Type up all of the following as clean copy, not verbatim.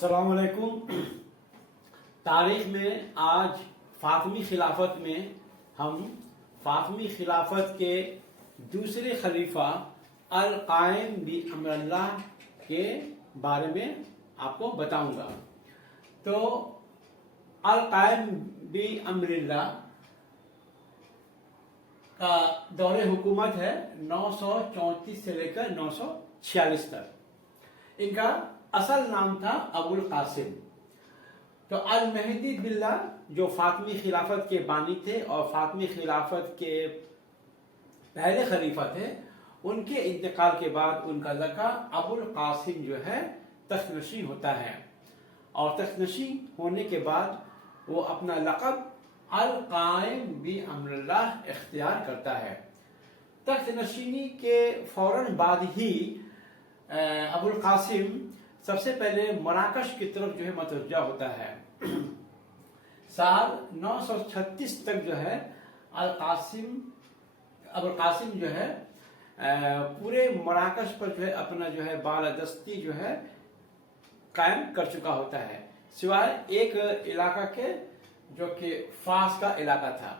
السلام علیکم۔ تاریخ میں آج فاطمی خلافت میں ہم فاطمی خلافت کے دوسرے خلیفہ القائم بامر اللہ کے بارے میں آپ کو بتاؤں گا۔ تو القائم بامر اللہ کا دور حکومت ہے 934 سے لے کر 946 تک۔ ان کا اصل نام تھا ابو القاسم۔ تو المہدی باللہ جو فاطمی خلافت کے بانی تھے اور فاطمی خلافت کے پہلے خلیفہ تھے، ان کے انتقال کے بعد ان کا لقب ابو القاسم جو ہے تخت نشین ہوتا ہے، اور تخت نشین ہونے کے بعد وہ اپنا لقب القائم بامر اللہ اختیار کرتا ہے۔ تخت نشینی کے فوراً بعد ہی ابو القاسم سب سے پہلے مراکش کی طرف جو ہے متوجہ ہوتا ہے۔ سال 936 تک جو ہے ابو القاسم جو ہے پورے مراکش پر جو ہے اپنا جو ہے بالادستی جو ہے قائم کر چکا ہوتا ہے، سوائے ایک علاقہ کے جو کہ فاس کا علاقہ تھا۔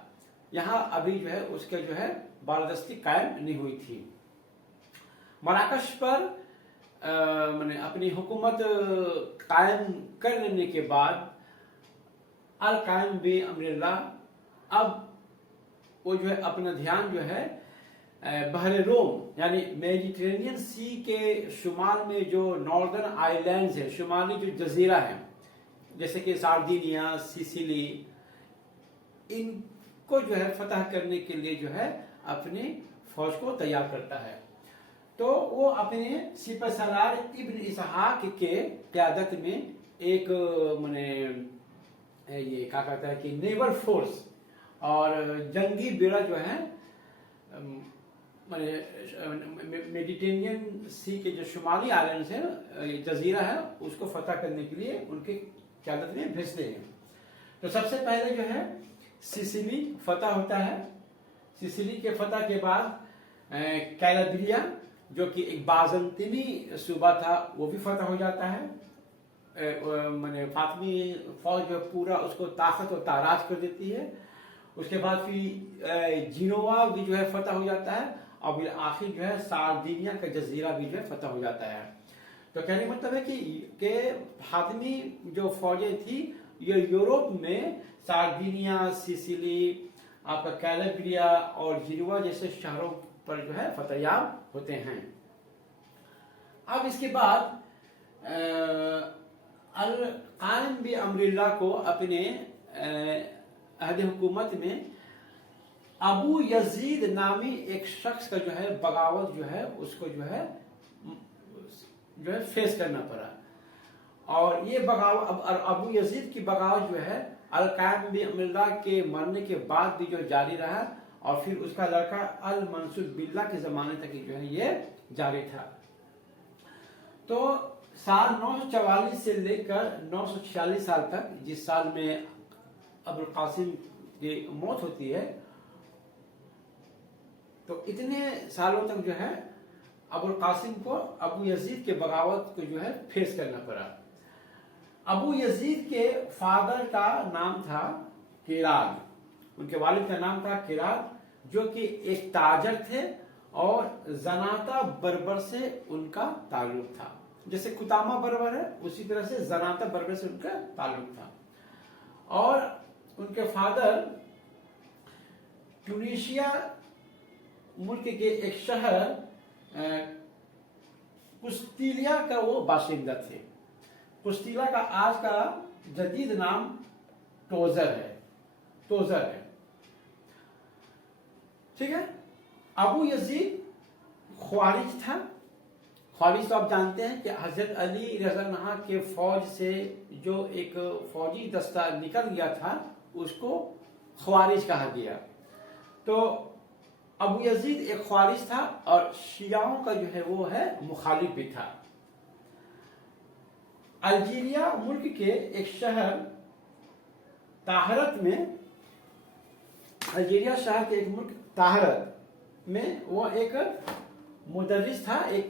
یہاں ابھی جو ہے اس کے جو ہے بالادستی قائم نہیں ہوئی تھی۔ مراکش پر اپنی حکومت قائم کر لینے کے بعد القائم بامر اللہ اب وہ جو ہے اپنا دھیان جو ہے بحر روم یعنی میڈیٹرینین سی کے شمال میں جو ناردرن آئی لینڈز ہیں، شمالی جو جزیرہ ہیں جیسے کہ سارڈینیا، سیسیلی، ان کو جو ہے فتح کرنے کے لیے جو ہے اپنی فوج کو تیار کرتا ہے۔ تو وہ اپنے سپہ سالار ابن اسحاق کے قیادت میں ایک یہ کہا کرتا ہے کہ نیول فورس اور جنگی بیڑا جو ہے میڈیٹرینین سی کے جو شمالی آئلینڈز ہیں، جزیرہ ہے، اس کو فتح کرنے کے لیے ان کے قیادت میں بھیجتے ہیں۔ تو سب سے پہلے جو ہے سیسیلی فتح ہوتا ہے۔ سیسیلی کے فتح کے بعد کیلابریا جو کہ ایک بازنطینی صوبہ تھا وہ بھی فتح ہو جاتا ہے۔ فاطمی فوج جو پورا اس کو طاقت و تاراج کر دیتی ہے۔ اس کے بعد پھر جینوا بھی جو ہے فتح ہو جاتا ہے، اور بالآخر جو ہے سارڈینیا کا جزیرہ بھی جو ہے فتح ہو جاتا ہے۔ تو کہنے کا مطلب ہے کہ فاطمی جو فوجیں تھیں یہ یوروپ میں سارڈینیا، سیسیلی، آپ کا کیلابریا اور جینوا جیسے شہروں پر جو ہے فتح یاب ہوتے ہیں۔ اب اس کے بعد القائم بامر اللہ کو اپنے عہد حکومت میں ابو یزید نامی ایک شخص کا جو ہے بغاوت جو ہے اس کو جو ہے فیس کرنا پڑا، اور یہ بغاوت ابو یزید کی بغاوت جو ہے القائم بامر اللہ کے مرنے کے بعد بھی جو جاری رہا، اور پھر اس کا لڑکا المنصور باللہ کے زمانے تک جو ہے یہ جاری تھا۔ تو سال 944 سے لے کر 946 سال تک، جس سال میں ابو القاسم کی موت ہوتی ہے، تو اتنے سالوں تک جو ہے ابو القاسم کو ابو یزید کے بغاوت کو جو ہے فیس کرنا پڑا۔ ابو یزید کے فادر کا نام تھا کیراد، ان کے والد کا نام تھا کیراد، جو کہ ایک تاجر تھے اور زناتہ بربر سے ان کا تعلق تھا۔ جیسے کتامہ بربر ہے اسی طرح سے زناتہ بربر سے ان کا تعلق تھا، اور ان کے فادر ٹونیشیا ملک کے ایک شہر قسطیلیہ کا وہ باشندہ تھے۔ قسطیلیہ کا آج کا جدید نام توزر ہے۔ ٹھیک ہے۔ ابو یزید خوارج تھا۔ خوارج تو آپ جانتے ہیں کہ حضرت علی رضی اللہ عنہ کے فوج سے جو ایک فوجی دستہ نکل گیا تھا اس کو خوارج کہا گیا۔ تو ابو یزید ایک خوارج تھا اور شیعوں کا جو ہے وہ ہے مخالف بھی تھا۔ الجیریا ملک کے ایک شہر طاہرت میں، الجیریا شہر کے ایک ملک طاہرت میں وہ ایک مدرس تھا، ایک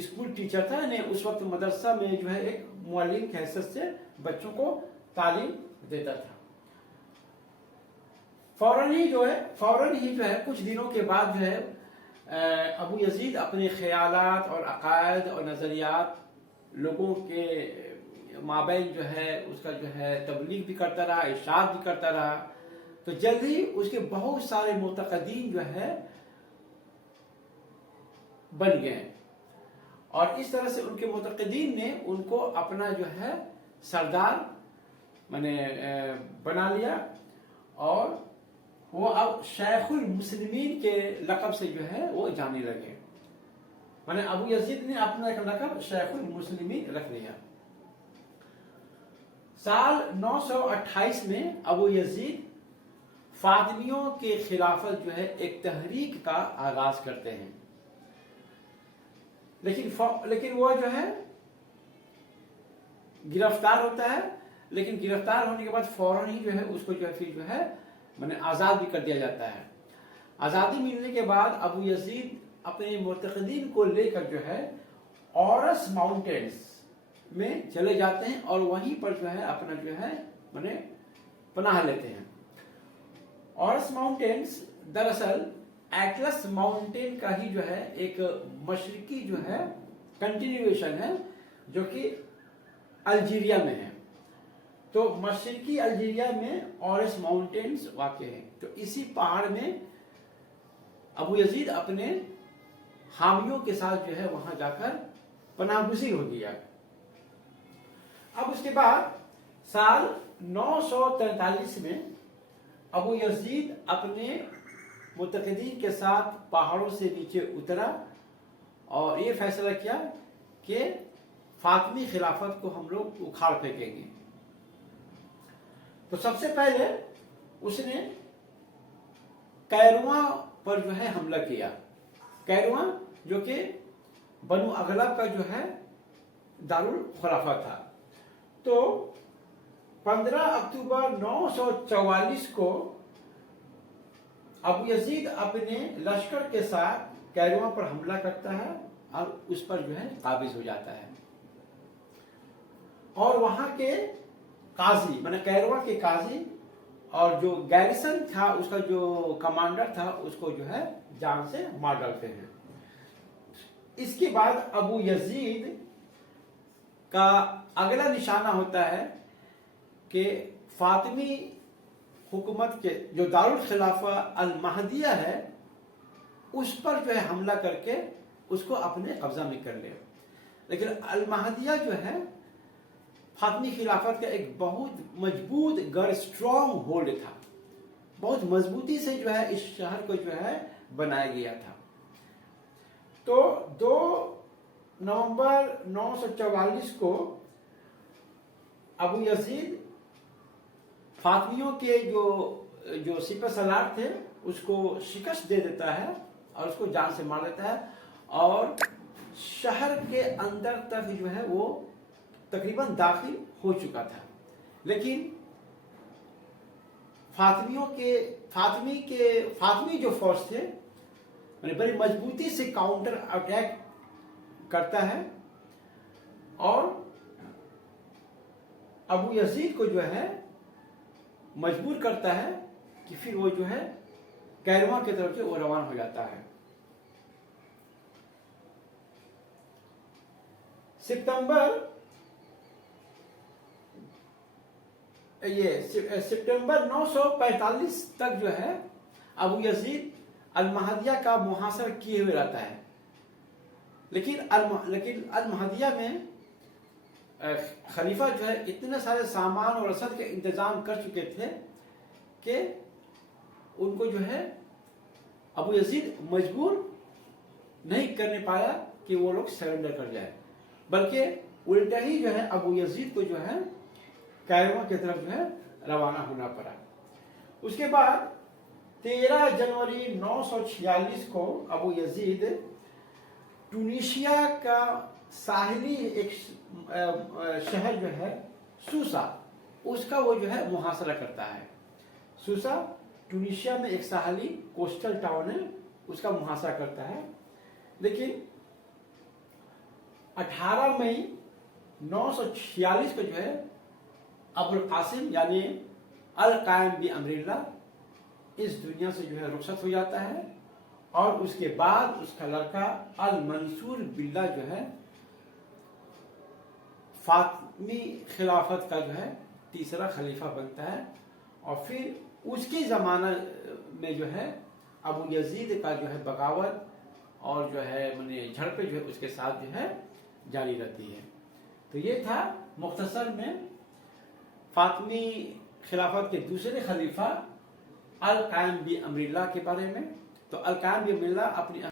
اسکول ٹیچر تھا، یعنی اس وقت مدرسہ میں جو ہے ایک मुअल्लिम की हैसियत से बच्चों को तालीम देता था। फौरन ही जो है कुछ दिनों के बाद जो है अबू यजीद अपने ख्यालात और अकायद और नज़रियात लोगों के माबैन जो है उसका जो है तबलीग भी करता रहा, इरशाद भी करता रहा। तो जल्द ही उसके बहुत सारे मुतक़दीन जो है बन गए और इस तरह से उनके मुतक़दीन ने उनको अपना जो है सरदार माने बना लिया और वो अब शेखुल मुस्लिमीन के लक़ब से जो है वो जाने लगे। माने अबू यजीद ने अपना एक लक़ब शेखुल मुस्लिमीन रख लिया। साल 928 में अबू यजीद फातिमियों के खिलाफत जो है एक तहरीक का आगाज करते हैं, लेकिन वो जो है गिरफ्तार होता है। लेकिन गिरफ्तार होने के बाद फौरन ही जो है उसको जो है फिर जो है मैंने आज़ाद भी कर दिया जाता है। आज़ादी मिलने के बाद अबू यजीद अपने मुतक़दीन को लेकर जो है औरस माउंटेन्स में चले जाते हैं और वहीं पर जो है अपना जो है मैंने पनाह लेते हैं। औरस माउंटेन्स दरअसल एटलस माउंटेन का ही जो है एक मशरकी जो है कंटिन्यूएशन है जो कि अल्जीरिया में है। तो मशरकी अल्जीरिया में औरस माउंटेन्स वाक़ है। तो इसी पहाड़ में अबू यजीद अपने हामियों के साथ जो है वहां जाकर पनाहगुज़ीर हो गया। अब उसके बाद साल 943 में अबू यजीद अपने मुतक़दीन के साथ पहाड़ों से नीचे उतरा और ये फैसला किया कि फातिमी खिलाफत को हम लोग उखाड़ फेंकेंगे। तो सबसे पहले उसने कैरवां पर जो है हमला किया। कैरवां जो कि बनु अगलब का जो है दारुल खुलाफा था। तो 15 अक्टूबर 944 को अबू यजीद अपने लश्कर के साथ कैरवां पर हमला करता है और उस पर जो है काबिज हो जाता है और वहां के काजी माने कैरवां के काजी और जो गैरिसन था उसका जो कमांडर था उसको जो है जान से मार डालते हैं। इसके बाद अबू यजीद का अगला निशाना होता है कि फातिमी हुकूमत के जो दारुल खिलाफा अल महदिया है उस पर जो है हमला करके उसको अपने कब्जा में कर ले। लेकिन अल महदिया जो है फातिमी खिलाफत का एक बहुत मजबूत गढ़ स्ट्रॉन्ग होल्ड था, बहुत मजबूती से जो है इस शहर को जो है बनाया गया था। तो 2 नवंबर 944 को अबू यजीद फातिमियों के जो सिपह सलार थे उसको शिकस्त दे देता है और उसको जान से मार देता है और शहर के अंदर तक जो है वो तकरीबन दाखिल हो चुका था। लेकिन फातिमी जो फौज थे बड़ी मजबूती से काउंटर अटैक करता है और अबू यजीद को जो है मजबूर करता है कि फिर वो जो है कैरवां की तरफ से वो रवाना हो जाता है। सितंबर 945 तक जो है अबू यजीद अल महदिया का मुहासर किए हुए रहता है। लेकिन अल महदिया में खलीफा जो है इतने सारे सामान और रसद के इंतजाम कर चुके थे कि उनको जो है अबू यजीद मजबूर नहीं करने पाया कि वो लोग सरेंडर कर जाए, बल्कि उल्टा ही जो है अबू यजीद को जो है कैरवां की तरफ जो है रवाना होना पड़ा। उसके बाद 13 जनवरी 946 को अबू यजीद ट्यूनीशिया का साहिली एक शहर जो है सूसा उसका वो जो है मुहासरा करता है। सूसा ट्यूनीशिया में एक साहिली कोस्टल टाउन है, उसका मुहासरा करता है। लेकिन 18 मई 946 को जो है अबुल कासिम यानी अल कायम बी अमरिल्लाह इस दुनिया से जो है रुखसत हो जाता है, और उसके बाद उसका लड़का अल मंसूर बिल्ला जो है फातमी खिलाफत का जो है तीसरा खलीफा बनता है। और फिर उसके ज़माना में जो है अबू यजीद का जो है बगावत और जो है मैंने झड़पें जो है उसके साथ जो है जारी रहती है। तो ये था मुख्तसर में फातमी खिलाफत के दूसरे खलीफा अल कायम बी अमरिल्लाह के बारे में। तो अल कायम बी अमरिल्लाह अपनी